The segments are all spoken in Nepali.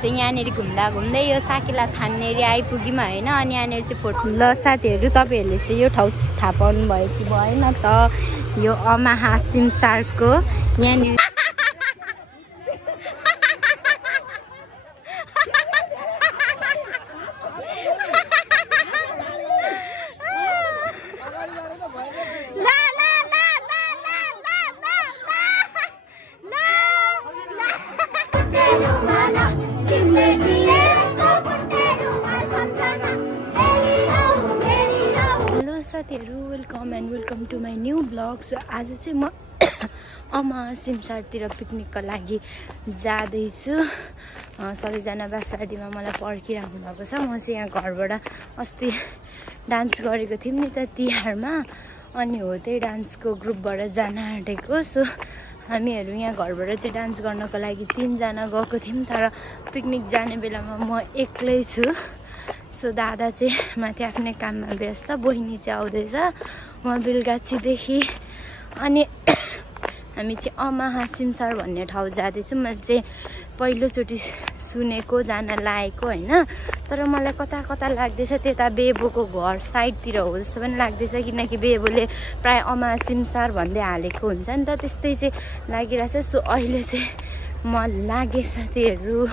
चाहिँ यहाँनिर घुम्दा घुम्दै यो साकेला थान्नेरी आइपुग्यौँ होइन। अनि यहाँनिर चाहिँ फोटो ल साथीहरू तपाईँहरूले चाहिँ यो ठाउँ थाहा पाउनु भयो कि भएन त। यो अमाहा सिमसारको यहाँनिर साथीहरू welcome to my new blog. So आज चाहिँ म अमाहा सिमसारतिर पिकनिकको लागि जाँदैछु। सबैजना बासवाडीमा मलाई पर्खिराख्नु भएको छ। म चाहिँ यहाँ घरबाट अस्ति डान्स गरेको थियौँ नि त तिहारमा, अनि हो त्यही डान्सको ग्रुपबाट जान आँटेको। सो हामीहरू यहाँ घरबाट चाहिँ डान्स गर्नको लागि 3 जना गएको थियौँ, तर पिकनिक जाने बेलामा म एक्लै छु। सो दादा चाहिँ माथि आफ्नै काममा व्यस्त, बहिनी चाहिँ आउँदैछ उहाँ बेलुकाचीदेखि। अनि हामी चाहिँ अमाहा सिमसार भन्ने ठाउँ जाँदैछौँ। मैले चाहिँ पहिलोचोटि सुनेको जान लागेको होइन, तर मलाई कता कता लाग्दैछ त्यता बेबोको घर साइडतिर हो जस्तो पनि लाग्दैछ, किनकि बेबोले प्राय अमाहा सिमसार भन्दै हालेको हुन्छ नि त, त्यस्तै चाहिँ लागिरहेछ। सो अहिले चाहिँ म लागे साथीहरू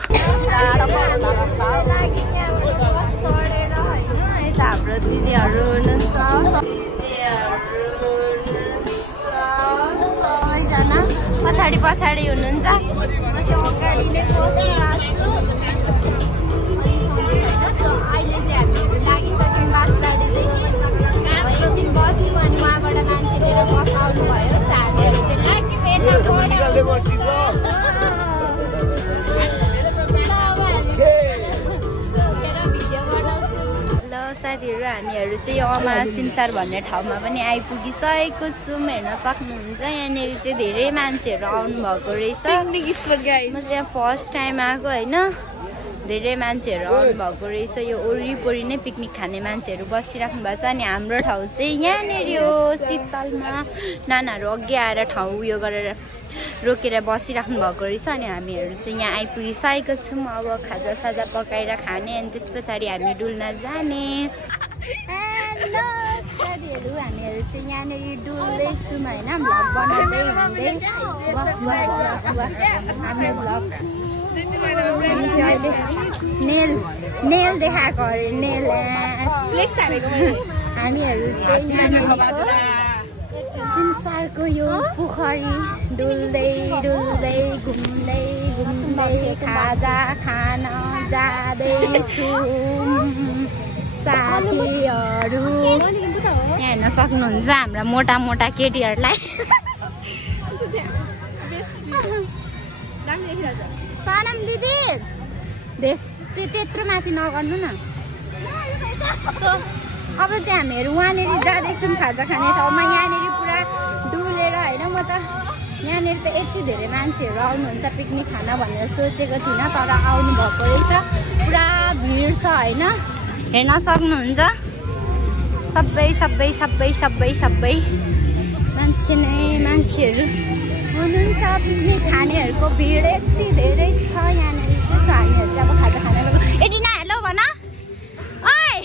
हाम्रो दिदीहरू हुनुहुन्छ, सबैजना पछाडि पछाडि हुनुहुन्छ। म चाहिँ अगाडि नै बसिरहेको छु। अहिले चाहिँ हामीहरू लागिसक्यौँ बासवाडीदेखि। एकछिन बस्यौँ अनि उहाँबाट मान्छे लिएर बसाउनु भयो। हामीहरू चाहिँ साथीहरू हामीहरू चाहिँ अमाहा सिमसार भन्ने ठाउँमा पनि आइपुगिसकेको छौँ। हेर्न सक्नुहुन्छ यहाँनिर चाहिँ धेरै मान्छेहरू आउनु भएको रहेछ। म चाहिँ यहाँ फर्स्ट टाइम आएको होइन, धेरै मान्छेहरू आउनु भएको रहेछ। यो वरिपरि नै पिकनिक खाने मान्छेहरू बसिराख्नु भएको छ। अनि हाम्रो ठाउँ चाहिँ यहाँनिर हो शीतलमा। नानाहरू अघि आएर ठाउँ उयो गरेर रोकेर बसिराख्नु भएको रहेछ। अनि हामीहरू चाहिँ यहाँ आइपुगिसकेको छौँ। अब खाजासाजा पकाएर खाने, अनि त्यस पछाडि हामी डुल्न जाने। हेलो साथीहरू, हामीहरू चाहिँ यहाँनिर डुल्दैछौँ होइन, भ्लग बनाउँदै हुँदै। हाम्रो भ्लग नेल देखाएको अरे, नेल हामीहरू चाहिँ सिमसारको यो पोखरी डुल्दै डुल्दै घुम्दै घुम्दै खाजा खान जाँदैछु साथीहरू। यहाँ हेर्न सक्नुहुन्छ हाम्रा मोटा मोटा केटीहरूलाई। सनम दिदी बेस त्यत्रो माथि नगर्नु न। अब चाहिँ हामीहरू वहाँनिर जाँदैछौँ खाजा खाने ठाउँमा। यहाँनिर पुरा डुलेर होइन, म त यहाँनिर त यति धेरै मान्छेहरू आउनुहुन्छ पिकनिक खान भनेर सोचेको थिइनँ, तर आउनु भएको रहेछ। पुरा भिड छ होइन, हेर्न सक्नुहुन्छ। सबै सबै सबै सबै सबै मान्छे नै मान्छेहरू हुनुहुन्छ। पिकनिक खानेहरूको भिड यति धेरै छ यहाँनिर चाहिँ। हामीहरू चाहिँ अब खाजा खाना गएको। एटिना हेलो भन। ओइ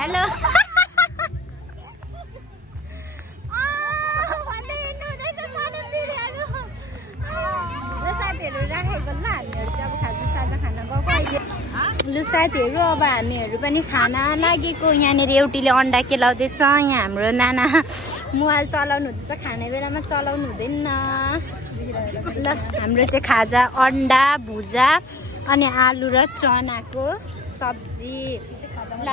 हेलो साथीहरू राखेको ल। हामीहरू चाहिँ अब खाजा खाना गएको अहिले। लु साथीहरू अब हामीहरू पनि खाना लागेको। यहाँनिर एउटीले अन्डा केलाउँदैछ। यहाँ हाम्रो नाना मोबाइल चलाउनु हुँदैछ, खाने बेलामा चलाउनु हुँदैन ल। हाम्रो चाहिँ खाजा अन्डा भुजा अनि आलु र चनाको सब्जी ल।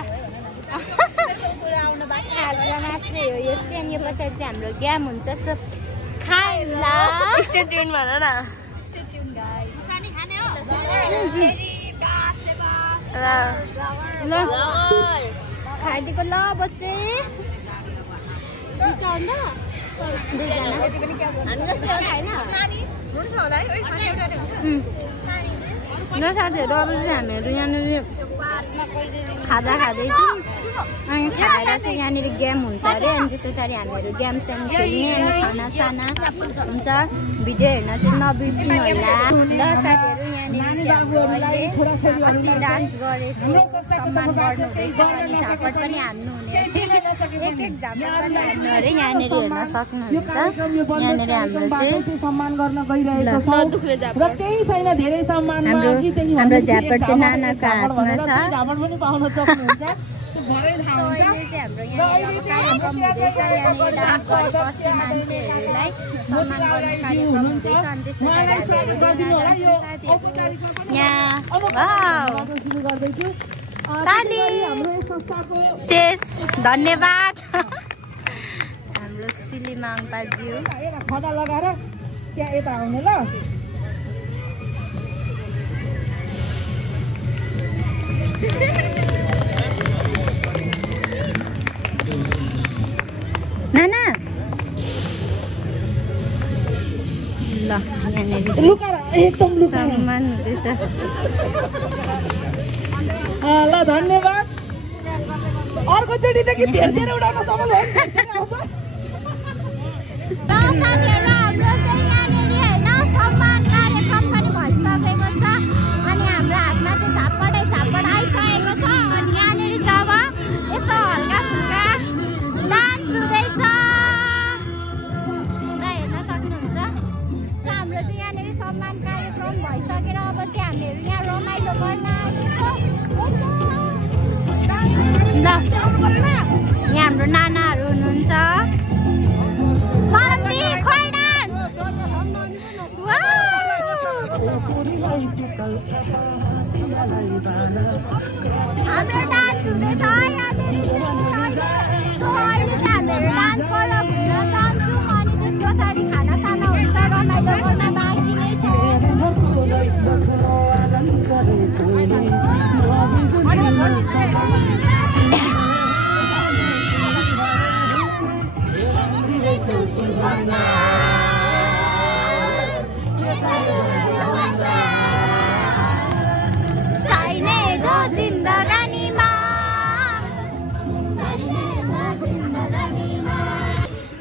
खाजा मात्रै हो यो चाहिँ। अनि यो पछाडि चाहिँ हाम्रो गेम हुन्छ। सो खाइला स्टे ट्युन भन न। Stay tune guys. सानी खाने हो ल खाइदिएको ल बच्चे। ल साथीहरू अब चाहिँ हामीहरू यहाँनिर खाजा खाँदैछौँ। अनि खाएर चाहिँ यहाँनिर गेम हुन्छ अरे अनि त्यस पछाडि हामीहरू गेम सेम खेल्ने अनि खानासाना हुन्छ भिडियो हेर्न चाहिँ नबिर्सिनु होला ल साथीहरू यहाँनिर अस्ति डान्स गरेको सम्मान गर्नुहुँदैछ अनि झापड पनि हान्नु हुने एक झापड पनि हान्नु अरे यहाँनिर हेर्न सक्नुहुन्छ यहाँनिर हाम्रो चाहिँ सम्मान गर्न गइरहेको छ र केही छैन धेरै सम्मान हाम्रो झापड चाहिँ नानाको हातमा छ झापड पनि पाउन सक्नुहुन्छ हाम्रो यहाँनिर कार्यक्रम हुँदैछ यहाँनिर डान्स गरेको अस्ति मान्छेहरूलाई सम्मान गर्ने कार्यक्रम हुँदैछ अनि त्यसमा धन्यवाद हाम्रो सिलिमाङ बाज्यू खदा लगाएर त्यहाँ यता आउनु ल नाना ल यहाँनिर लुकाएर एकदम लुकाएर सम्मान हुँदैछ ल धन्यवाद अर्कोचोटिदेखि धेरै धेरै उडाउन सफल हो यहाँ हाम्रो नानाहरू हुनुहुन्छ खानासाना हुन्छ रमाइलो गर्न बाँकी नै छ चाहिने जो जिन्दगानीमा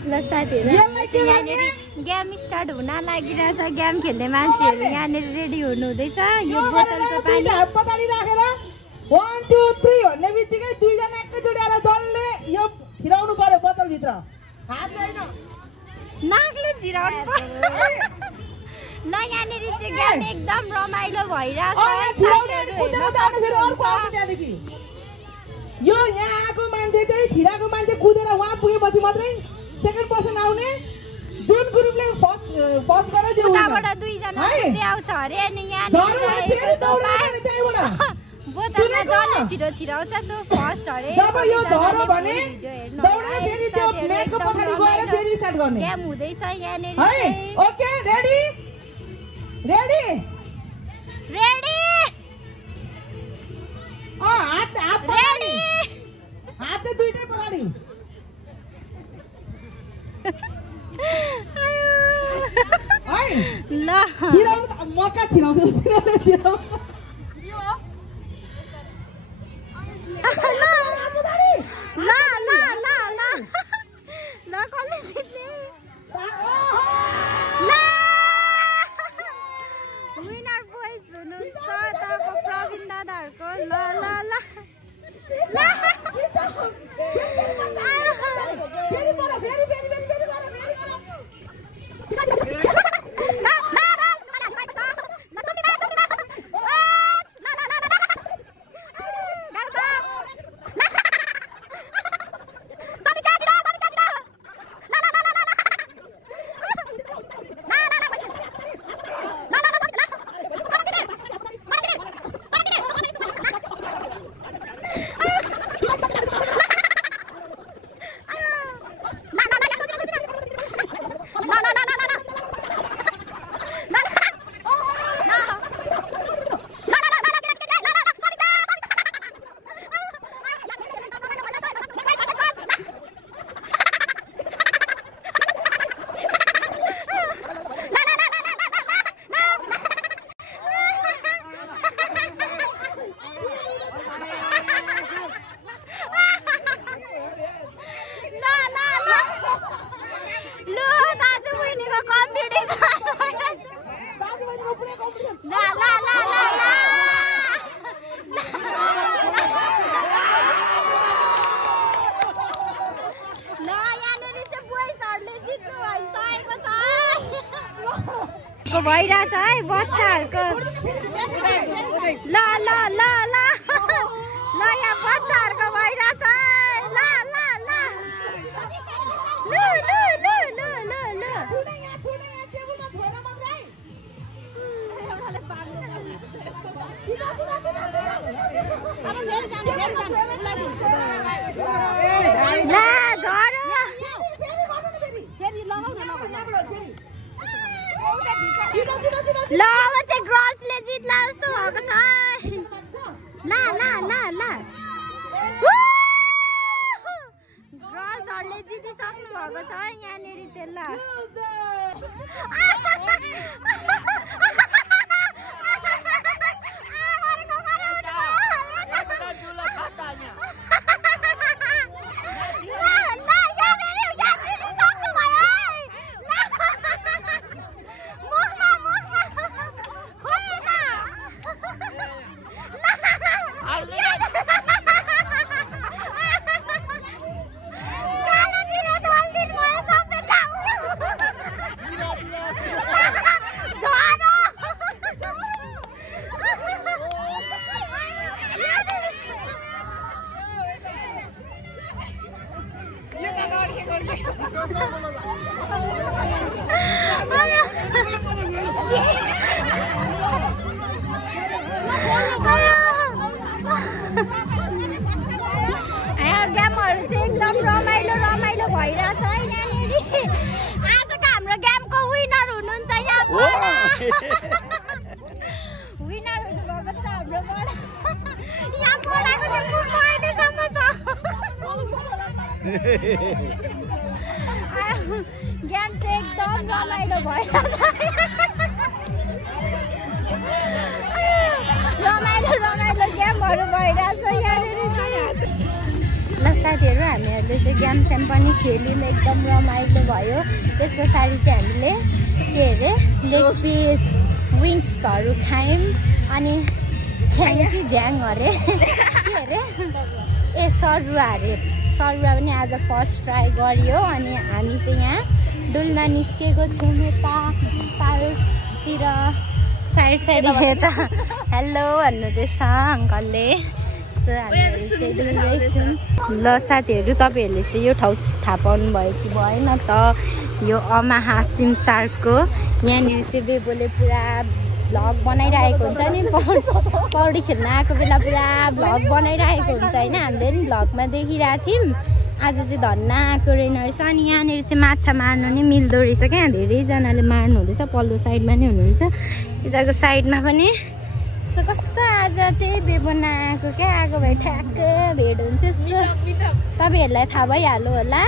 ल साथीहरू यहाँनिर गेम स्टार्ट हुन लागिरहेछ गेम खेल्ने मान्छेहरू यहाँनिर रेडी हुनुहुँदैछ यो बोतलको पानी हात पछाडि राखेर 1 2 3 भन्ने बित्तिकै दुईजना एकैचोटि आएर दलले यो छिराउनु पर्यो बोतल भित्र हात होइन नाकले छिराउनु पर्यो ल यहाँनिर चाहिँ गेम एकदम रमाइलो भइरहेछ यो यहाँ आएको मान्छे चाहिँ छिराको मान्छे कुदेर उहाँ पुगेपछि मात्रै सेकेन्ड पर्सन आउने जुन ग्रुपले फर्स्ट गरे त्यो उताबाट दुईजना कुद्दै आउँछ अरे अनि बोतलमा जसले छिटो छिराउँछ त्यो फर्स्ट अरे जब यो झरो भने दौडेर फेरि त्यो मेकको पछाडि गएर फेरि स्टार्ट गर्ने गेम हुँदैछ यहाँनिर है ओके रेडी रेडी रेडी हात रेडी हात चाहिँ दुईटै पछाडि है ल छिराउनु त मका छिराउँछु भइरहेछ है बच्चाहरूको ल ल ल ल ल यहाँ बच्चाहरूको भइरहेछ है ल ल ल ल ल ल ल ल ल अब चाहिँ गर्ल्सले जित्ला जस्तो भएको छ ल ल ल ल गर्ल्सहरूले जितिसक्नु भएको छ यहाँनिर चाहिँ ल गेमहरू चाहिँ एकदम रमाइलो रमाइलो भइरहेछ है यहाँनिर आजको हाम्रो गेमको विनर हुनुहुन्छ यहाँ विनर हुनुभएको छ हाम्रो यहाँ पढाएको चाहिँ पुग्नु अहिलेसम्म छ गेम चाहिँ एकदम रमाइलो भइरहेछ रमाइलो रमाइलो गेमहरू भइरहेछ यहाँनिर चाहिँ ल साथीहरू हामीहरूले चाहिँ गेम सेम पनि खेल्यौँ एकदम रमाइलो भयो त्यस पछाडि चाहिँ हामीले के अरे लेग पिस विङ्सहरू खायौँ अनि झ्याङ कि झ्याङ अरे के अरे ए सरुवा अरे सरुवा पनि आज फर्स्ट ट्राई गरियो अनि हामी चाहिँ यहाँ डुल्न निस्केको छौँ यता तालतिर साइड साइड यता हेलो भन्नुहुँदैछ अङ्कलले ल साथीहरू तपाईँहरूले चाहिँ यो ठाउँ थाहा पाउनु भयो कि भएन त यो अमाहा सिमसारको यहाँनिर चाहिँ बेबोले पुरा भ्लग बनाइरहेको हुन्छ नि पौडी खेल्न आएको बेला पुरा भ्लग बनाइरहेको हुन्छ होइन हामीले पनि भ्लगमा देखिरहेको थियौँ आज चाहिँ धन्न आएको रहेछ अनि यहाँनिर चाहिँ माछा मार्नु नि मिल्दो रहेछ क्या धेरैजनाले मार्नु हुँदैछ पल्लो साइडमा नि हुनुहुन्छ यताको साइडमा पनि कस्तो आज चाहिँ बेबोना आएको क्या आएको भए ठ्याक्क भेट हुन्थ्यो तपाईँहरूलाई थाहा भइहाल्यो होला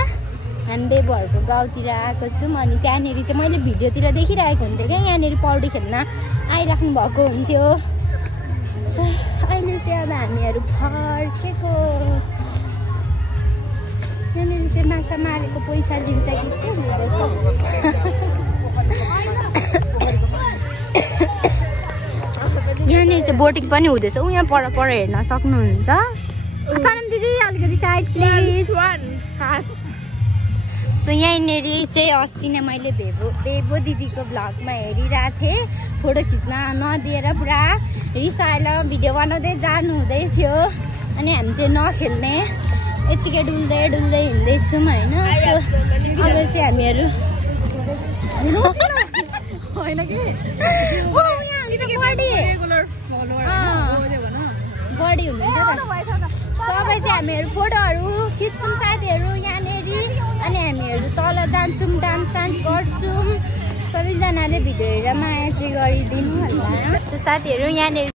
हामी बेबोहरूको गाउँतिर आएको छौँ अनि त्यहाँनिर चाहिँ मैले भिडियोतिर देखिरहेको हुन्थेँ क्या यहाँनिर पौडी खेल्न आइराख्नु भएको हुन्थ्यो अहिले चाहिँ अब हामीहरू फर्केको यहाँनिर चाहिँ माछा मारेको पैसा दिन्छ कि के हुँदैछ यहाँनिर चाहिँ बोटिङ पनि हुँदैछ यहाँ पर हेर्न सक्नुहुन्छ सनम दिदी अलिकति साइड प्लिज सो यहाँनिर चाहिँ अस्ति नै मैले बेबो दिदीको भ्लगमा हेरिरहेको थिएँ फोटो खिच्न नदिएर पुरा रिसाएर भिडियो बनाउँदै जानु हुँदै थियो अनि हामी चाहिँ नखेल्ने यतिकै डुल्दै डुल्दै हिँड्दैछौँ होइन अब चाहिँ हामीहरू बडी हुनुहुन्छ सबै चाहिँ हामीहरू फोटोहरू खिच्छौँ साथीहरू यहाँनिर अनि हामीहरू तल जान्छौँ डान्स गर्छौँ सबैजनाले भिडियो हेरेर माया चाहिँ गरिदिनु होला साथीहरू यहाँनिर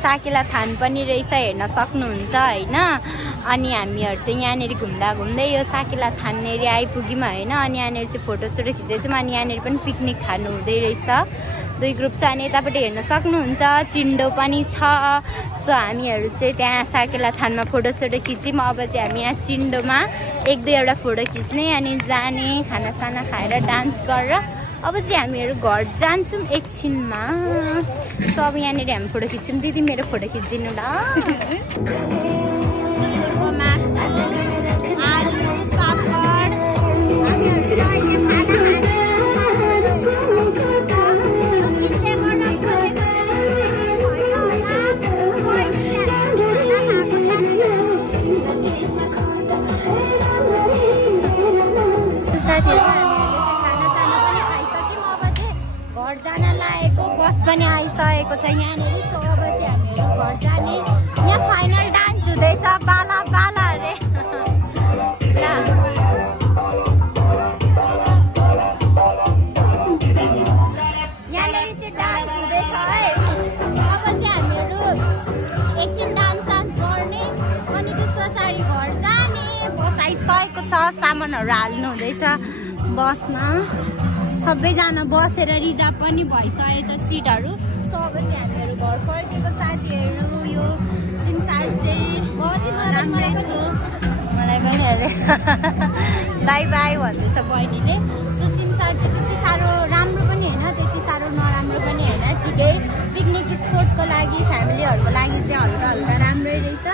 साकेला थान पनि रहेछ हेर्न सक्नुहुन्छ होइन अनि हामीहरू चाहिँ यहाँनिर घुम्दा घुम्दै यो साकेला थाननेरि आइपुग्यौँ होइन अनि यहाँनिर चाहिँ फोटोसोटो खिच्दैछौँ अनि यहाँनिर पनि पिकनिक खानु हुँदै रहेछ दुई ग्रुप छ अनि यतापट्टि हेर्न सक्नुहुन्छ चिन्डो पनि छ सो हामीहरू चाहिँ त्यहाँ साकेला थानमा फोटोसोटो खिच्यौँ अब चाहिँ हामी यहाँ चिन्डोमा एक दुईवटा फोटो खिच्ने अनि जाने खानासाना खाएर डान्स गरेर अब चाहिँ हामीहरू घर जान्छौँ एकछिनमा। सो अब यहाँनिर हामी फोटो खिच्छौँ। दिदी मेरो फोटो खिचिदिनु ल। सुँगुरको मासु, आलु, पापड, बस पनि आइसकेको छ यहाँनिर। सो अब चाहिँ हामीहरू घर जाने। यहाँ फाइनल डान्स हुँदैछ बाला बाला अरे। यहाँनिर चाहिँ डान्स हुँदैछ है। अब चाहिँ हामीहरू एकछिन डान्स गर्ने अनि त्यस पछाडि घर जाने। बस आइसकेको छ, सामानहरू हाल्नु हुँदैछ बसमा। सबैजना बसेर रिजर्भ पनि भइसकेछ सिटहरू। सो अब चाहिँ हामीहरू घर फर्केको साथीहरू। यो सिमसार चाहिँ बहुत राम्रो थियो मलाई पनि अरे। बाई बाई भन्दैछ बहिनीले। त्यो सिमसार चाहिँ त्यति साह्रो राम्रो पनि होइन, त्यति साह्रो नराम्रो पनि होइन, ठिकै पिकनिक स्पोटको लागि फ्यामिलीहरूको लागि चाहिँ हल्का हल्का राम्रै रहेछ।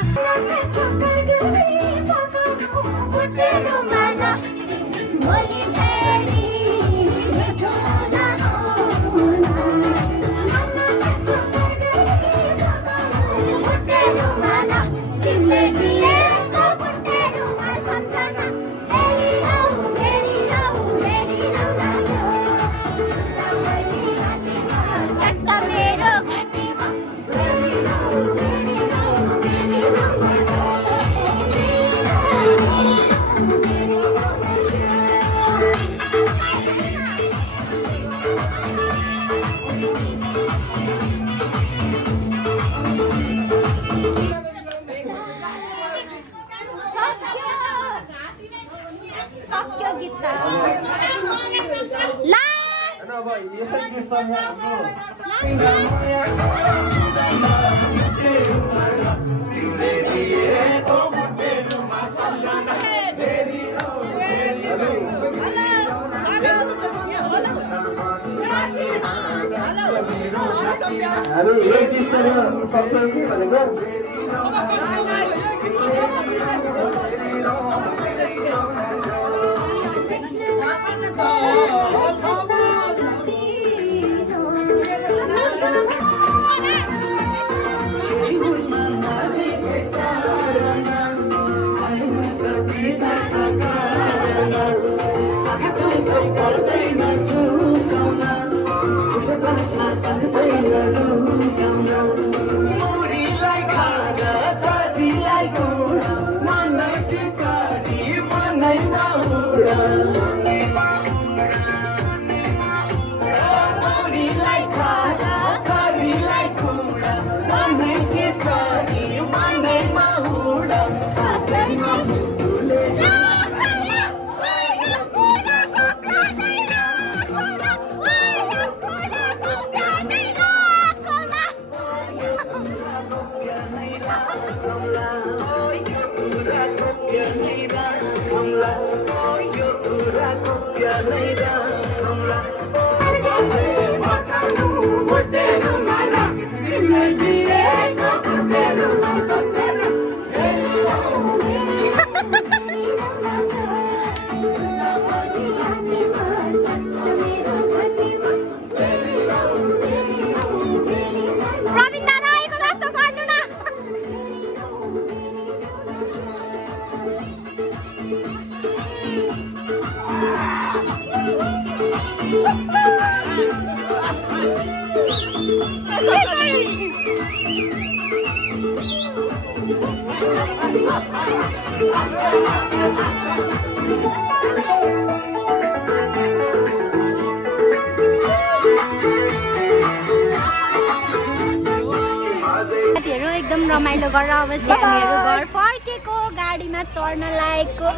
एकदम रमाइलो गरेर अब चाहिँ हामीहरू घर फर्केको गाडीमा चढ्न लागेको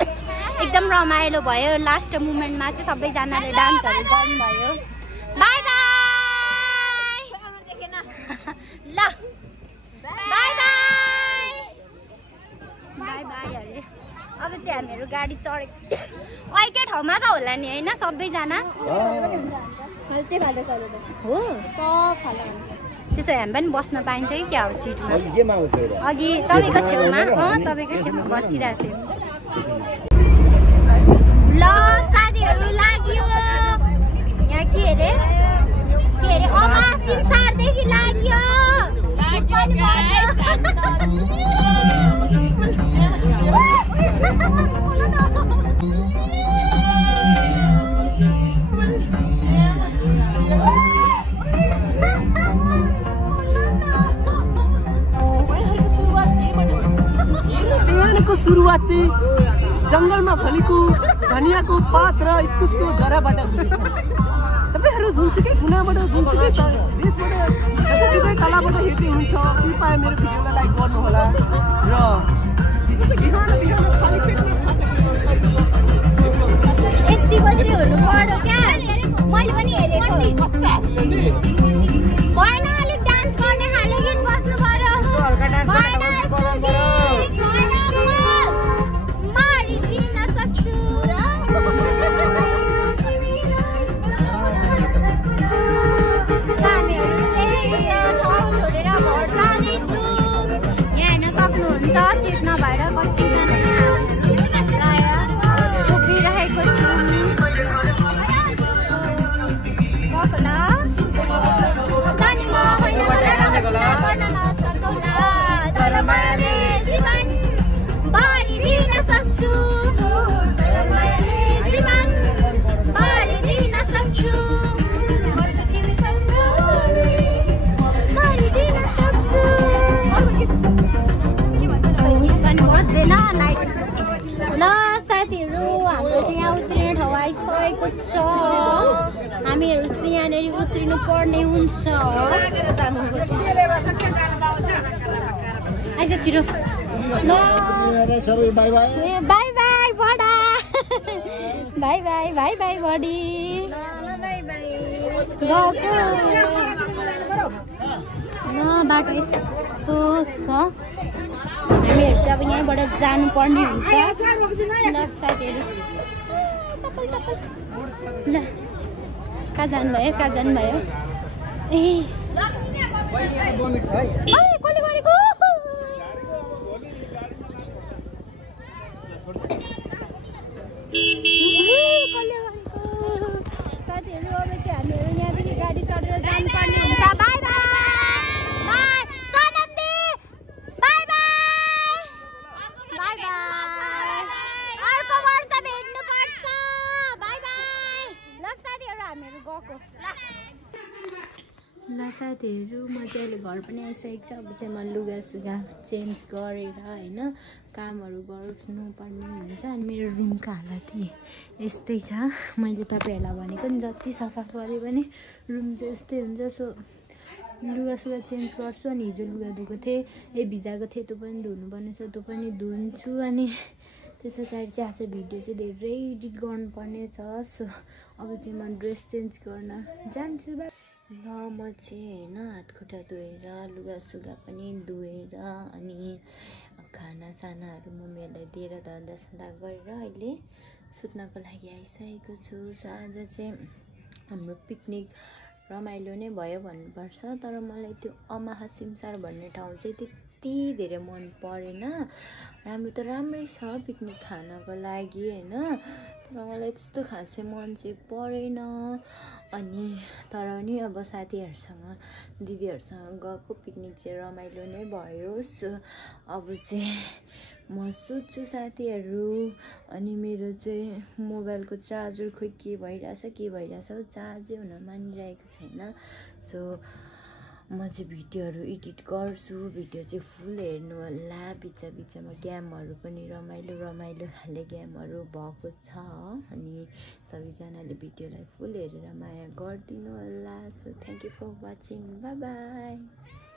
एकदम रमाइलो भयो। लास्ट मोमेन्टमा चाहिँ सबैजनाले डान्सहरू गर्नुभयो। बाई बाई ल बाई बाई बाई बाई अरे अब चाहिँ हामीहरू गाडी चढेको एकै ठाउँमा त होला नि होइन सबैजना हो त्यसो हामी पनि बस्न पाइन्छ कि क्या हो सिटमा अघि तपाईँको छेउमा तपाईँको छेउमा बसिरहेको थियौँ ल साथीहरू लाग्यो यहाँ के अरे अमा सिमसारदेखि लाग्यो सुरुवात चाहिँ जङ्गलमा फलेको धनियाँको पात र इस्कुसको जराबाट हुन्छ तपाईहरु जुनसुकै कुनाबाट जुनसुकै देशबाट जतिसुकै तलबाट हेर्दै हुन्छ कृपया मेरो भिडियोलाई लाइक गर्नु होला र यति बजे हुनु पर्यो क्या मैले पनि हेरेको भएन अलिक डान्स गर्ने खाले गीत बस्नु पर्यो मारिदिन सक्छु हामीहरू चाहिँ यो ठाउँ छोडेर घर जाँदैछु यहाँ हेर्न सक्नुहुन्छ सिट नभएर कतिजना उभिरहेको छु हामीहरू चाहिँ यहाँनिर उत्रिनु पर्ने हुन्छ आइज छिटो बाई बाई बडा बाई बाई बाई बाई बडी बाटो यस्तो छ हामीहरू चाहिँ अब यहीँबाट जानुपर्ने हुन्छ साथीहरू ल कहाँ जानुभयो ए कसले गरेको साथीहरू अब चाहिँ हामीहरू यहाँदेखि गाडी चढेर जानुपर्ने हुन्छ बाई बाई सोनमदी बाई बाई अर्को वर्ष भेट्नु पर्छ बाई बाई ल साथीहरू हामीहरू गएको ल साथीहरू म चाहिँ अहिले घर पनि आइसकेको छ अब चाहिँ म लुगासुगा चेन्ज गरेर होइन कामहरू गर्नुपर्ने हुन्छ अनि मेरो रुमको हालत यस्तै छ मैले तपाईँहरूलाई भनेको नि जति सफा गरे पनि रुम चाहिँ यस्तै हुन्छ सो लुगासुगा चेन्ज गर्छु अनि हिजो लुगा धुएको थिएँ भिजाएको थिएँ त्यो पनि धुनुपर्ने छ त्यो पनि धुन्छु अनि त्यस पछाडि चाहिँ आज भिडियो चाहिँ धेरै एडिट गर्नुपर्ने छ सो अब चाहिँ म ड्रेस चेन्ज गर्न जान्छु ल म चाहिँ होइन हातखुट्टा धोएर लुगासुगा पनि धोएर अनि खानासानाहरू मम्मीहरूलाई दिएर धन्दासन्दा गरेर अहिले सुत्नको लागि आइसकेको छु सो आज चाहिँ हाम्रो पिकनिक रमाइलो नै भयो भन्नुपर्छ तर मलाई त्यो अमाहा सिमसार भन्ने ठाउँ चाहिँ त्यति धेरै मन परेन राम्रो त राम्रै छ पिकनिक खानको लागि होइन तर मलाई त्यस्तो खासै मन चाहिँ परेन अनि तर नि अब साथीहरूसँग दिदीहरूसँग गएको पिकनिक चाहिँ रमाइलो नै भयो सो अब चाहिँ म सुत्छु साथीहरू अनि मेरो चाहिँ मोबाइलको चार्जर खोइ के भइरहेछ चार्जै हुन मानिरहेको छैन सो म चाहिँ भिडियोहरू एडिट गर्छु भिडियो चाहिँ फुल हेर्नु होला बिचमा गेमहरू पनि रमाइलो खाले गेमहरू भएको छ अनि सबैजनाले भिडियोलाई फुल हेरेर माया गरिदिनु होला so thank you for watching bye by